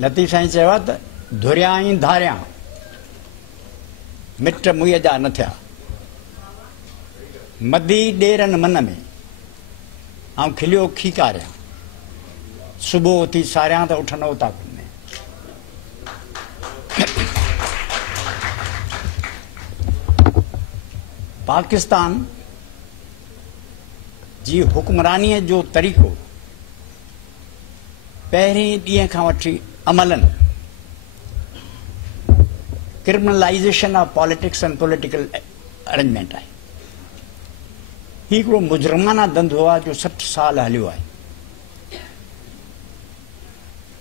लतीफ़ साईं चयो त धुरिया ऐं धारिया मिट मुईअ जा न थिया, मदी ॾेरनि मन में ऐं खिलियो खीकारिया, सुबुह उथी सारियां त उठनि उता कोन्हे। पाकिस्तान जी हुक्मरानीअ जो तरीक़ो पहिरीं ॾींहं खां वठी अमलन criminalization of politics and political arrangement आहे। ही हिकिड़ो मुजरमाना धंधो आहे जो 60 साल हलियो आहे।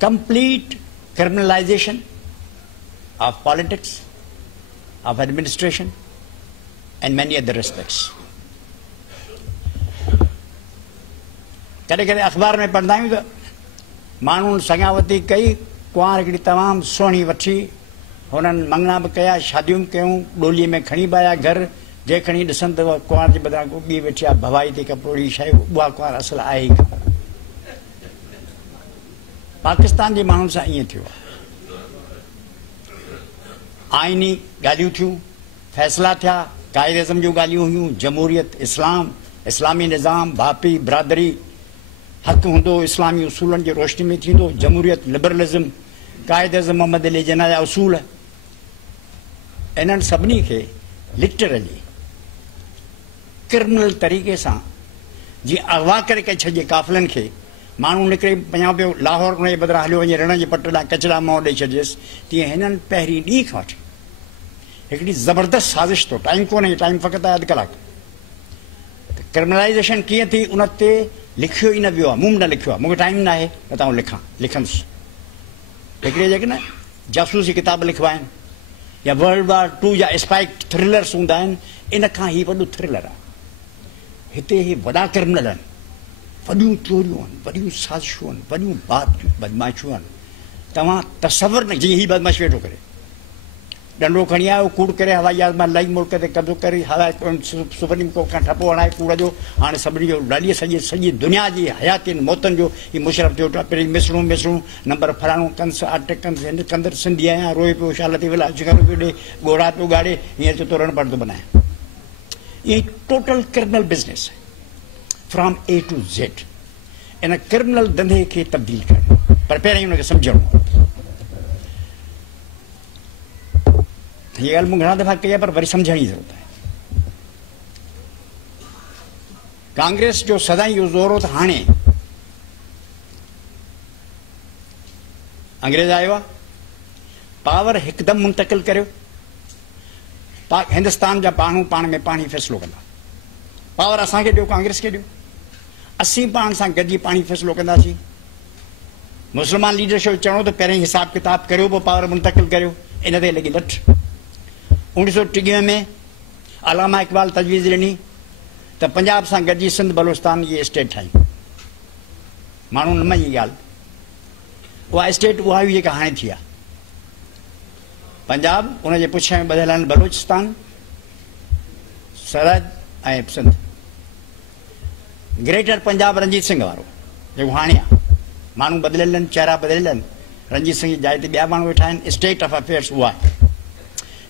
Complete criminalization of politics, of administration and many other aspects. कॾहिं कॾहिं अख़बार में पढ़ंदा आहियूं त माण्हुनि सगावती कई, कुंवार हिकिड़ी तमामु सुहिणी वठी, हुननि मंगणा बि कया, शादियूं बि कयूं, डोलीअ में खणी बि आया घर, जे खणी ॾिसनि त कुंवार जे बदिरां को ॿी वेठी आहे भवाई ते कपिड़ोड़ी शइ, उहा कुंवार असुल आहे ई कान। पाकिस्तान जे माण्हुनि सां ईअं थियो आहे। आइनी ॻाल्हियूं थियूं, फ़ैसिला थिया, काइदेज़म जूं ॻाल्हियूं हुयूं, जमहूरियत, इस्लाम, इस्लामी निज़ाम, भापी बिरादरी, हक़ हूंदो इस्लामी उसूलनि जी रोशनी में थींदो, जमहूरियत, लिबरलिज़म, काइदेज़म, मोहम्मद अली जिन्ना जा उसूल, इन्हनि सभिनी खे लिटरली क्रिमिनल तरीक़े सां जीअं अगवा करे छॾिजे काफ़िलनि खे, माण्हू निकिरे वञा पियो लाहौर उन जे बदिरां हलियो वञे रण जे पट ॾांहुं कचरा मों ॾेई छॾियसि, तीअं हिननि पहिरीं ॾींहं खां वठी हिकिड़ी ज़बरदस्त साज़िश तो, टाइम कोन्हे, टाइम फ़क़ति आहे अधु कलाकु। क्रिमिनलाइज़ेशन कीअं थी उन ते लिखियो ई न वियो आहे, मूं न लिखियो आहे, मूंखे टाइम न आहे न त लिखां, लिखंदुसि। हिकिड़े जेके न जासूसी किताब लिखिबा आहिनि या वर्ल्ड वार 2 जा स्पाइक थ्रिलर्स हूंदा आहिनि, इन खां ही वॾो थ्रिलर आहे। हिते ही वॾा क्रिमिनल आहिनि, वॾियूं चोरियूं आहिनि, वॾियूं साज़िशूं आहिनि, वॾियूं बदमाशियूं आहिनि। तव्हां तसवर न, जीअं ही बदमाशी वेठो करे, डंडो खणी आयो, कूड़ करे हवाई जहाज़ मां लही मुल्क ते कब्ज़ो करे हवाए सुप्रीम कोर्ट खां ठपो हणाए कूड़ जो, हाणे सभिनी जो ॾाढी सॼी दुनिया जी हयातियुनि मौतनि जो ही मुशरफ थियो। पहिरीं मिसरूं नंबर फलाणो कंस अट कंस हिन कंदर सिंधी आहियां, रोए पियो शाल ते विला जिगर पियो ॾे, ॻोड़ा पियो ॻाड़े, हींअर चए थो रण पर्दो बनाए। इहे total criminal business from A to Z। In criminal धंधे खे तब्दील करणु, पर पहिरीं हुनखे सम्झणो। ये ॻाल्हि मूं घणा दफ़ा कई आहे, पर वरी सम्झण जी ज़रूरत आहे। कांग्रेस जो सदाईं इहो ज़ोर हो त हाणे अंग्रेज़ आयो आहे, पावर हिकदमि मुंतकिल करियो, हिंदुस्तान जा माण्हू पाण में पाण ई फ़ैसिलो कंदा। पावर असांखे ॾियो, कांग्रेस खे ॾियो, असीं पाण सां गॾिजी पाण ई फ़ैसिलो कंदासीं। मुस्लमान लीडरशिप चवणो त पहिरीं हिसाब किताब करियो, पोइ पावर मुंतकिल करियो, इन ते लॻी लठ। 1930 में अलामा इक़बाल तजवीज़ ॾिनी त पंजाब सां गॾिजी सिंध बलोचिस्तान जी स्टेट ठाही। माण्हू न मञी ॻाल्हि, उहा स्टेट उहा हुई जेका हाणे थी आहे। पंजाब उनजे पुठियां ॿधियल आहिनि बलोचिस्तान, सरहद ऐं सिंध। ग्रेटर पंजाब रंजीत सिंह वारो जेको हाणे आहे, माण्हू बदिलियल आहिनि, चेहरा बदिलियल आहिनि, रंजीत सिंह जी जाइ ते ॿिया माण्हू वेठा आहिनि। स्टेट ऑफ अफेयर्स उहा आहे।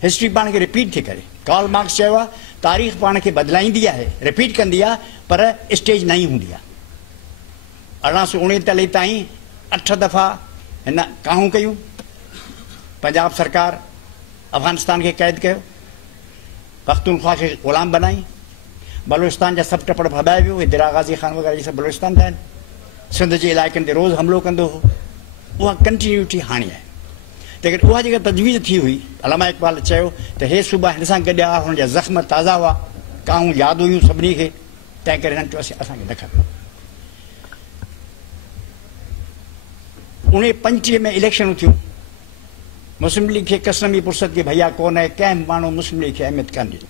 हिस्ट्री पाण खे रिपीट थी करे। कार्ल मार्क्स चयो आहे तारीख़ पाण खे बदिलाईंदी आहे, रिपीट कंदी आहे, पर स्टेज नई हूंदी आहे। 1839 ताईं 8 दफ़ा हिन काहूं कयूं, पंजाब सरकार अफ़गानिस्तान खे क़ैद कयो, पख्तूनख्वा खे ग़ुलाम बनाई, बलोचिस्तान जा सभु टपड़ भॿाए वियो, दिरा गाज़ी ख़ान वग़ैरह इहे सभु बलोचिस्तान जा आहिनि। सिंध जे इलाइक़नि ते रोज़ हमिलो कंदो हो। उहा कंटिन्यूटी हाणे आहे। लेकिन उहा जेका तजवीज़ थी हुई, अलामा इक़बाल चयो त हे सूबा हिन सां गॾु आहे, हुनजा ज़ख़्म ताज़ा हुआ, काहूं यादि हुयूं सभिनी खे, तंहिं करे हिननि चयोसीं असांखे न खपे। 1935 में इलेक्शनूं थियूं, मुस्लिम लीग खे कसम ई फुर्सत की भैया कोन आहे, कंहिं माण्हू मुस्लिम लीग खे अहमियत कान ॾिनी।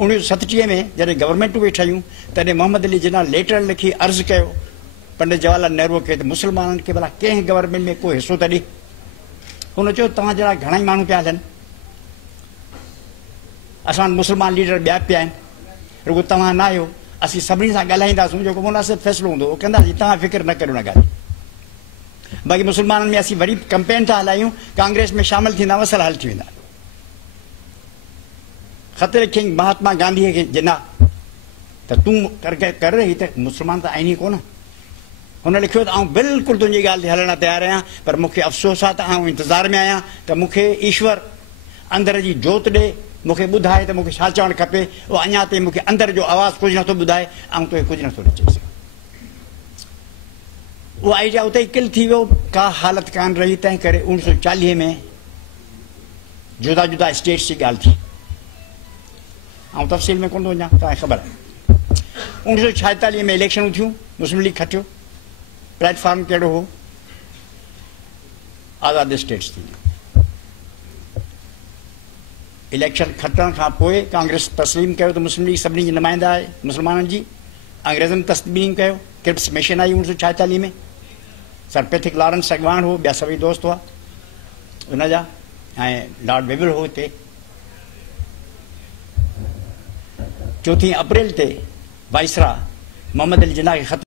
1937 में जॾहिं गवर्नमेंटूं वेठी ठहियूं, तॾहिं मोहम्मद अली जिन्ना लेटर लिखी अर्ज़ु कयो पंडित जवाहरलाल नेहरू खे त मुस्लमाननि खे भला कंहिं गवर्नमेंट में को हिसो त ॾे। हुन चयो तव्हां जहिड़ा घणा ई माण्हू पिया हलनि, असां मुस्लमान लीडर ॿिया पिया आहिनि, रुगो तव्हां न आहियो, असीं सभिनी सां ॻाल्हाईंदासीं, जेको मुनासिब फ़ैसिलो हूंदो उहो कंदासीं, तव्हां फ़िक्र न करियो न ॻाल्हि। बाक़ी मुसलमाननि में असीं वरी कंपेन था हलायूं, कांग्रेस में शामिल थींदा मसइला हल थी वेंदा। ख़त लिखियईं महात्मा गांधीअ खे जिना त तूं कर ही त मुसलमान त आहिनि ई कोन। हुन लिखियो त आउं बिल्कुलु तुंहिंजी ॻाल्हि ते हलण तयारु आहियां, पर मूंखे अफ़सोस आहे त आउं इंतज़ार में आहियां त मूंखे ईश्वर अंदर जी जोत ॾे, मूंखे ॿुधाए त मूंखे छा चवणु खपे। उहो अञा ताईं मूंखे अंदर जो आवाज़ु कुझु नथो ॿुधाए, ऐं तोखे कुझु नथो चई सघां। उहो आइडिया उते ई किल थी वियो, का हालत कान रही। तंहिं करे 1940 में जुदा जुदा स्टेट्स जी ॻाल्हि थी। ऐं तफ़सील में कोन थो वञा, तव्हांखे ख़बर आहे। 1946 में इलेक्शनूं थियूं, मुस्लिम लीग खटियो। प्लेटफॉर्म कहिड़ो हो? आज़ाद स्टेट्स थी। इलेक्शन खटण खां पोइ कांग्रेस तस्लीम कयो त मुस्लिम लीग सभिनी जी नुमाइंदा आहे मुसलमाननि जी। अंग्रेज़नि तस्लीम कयो। क्रिप्स मिशन आई 1946 में। सर पैथिक लॉरेंस अॻवान हो, ॿिया सभई दोस्त हुआ हुनजा, ऐं लॉर्ड वेबिल हो हिते। 4 अप्रैल ते वाइसरा मोहम्मद अली जिन्ना खे ख़त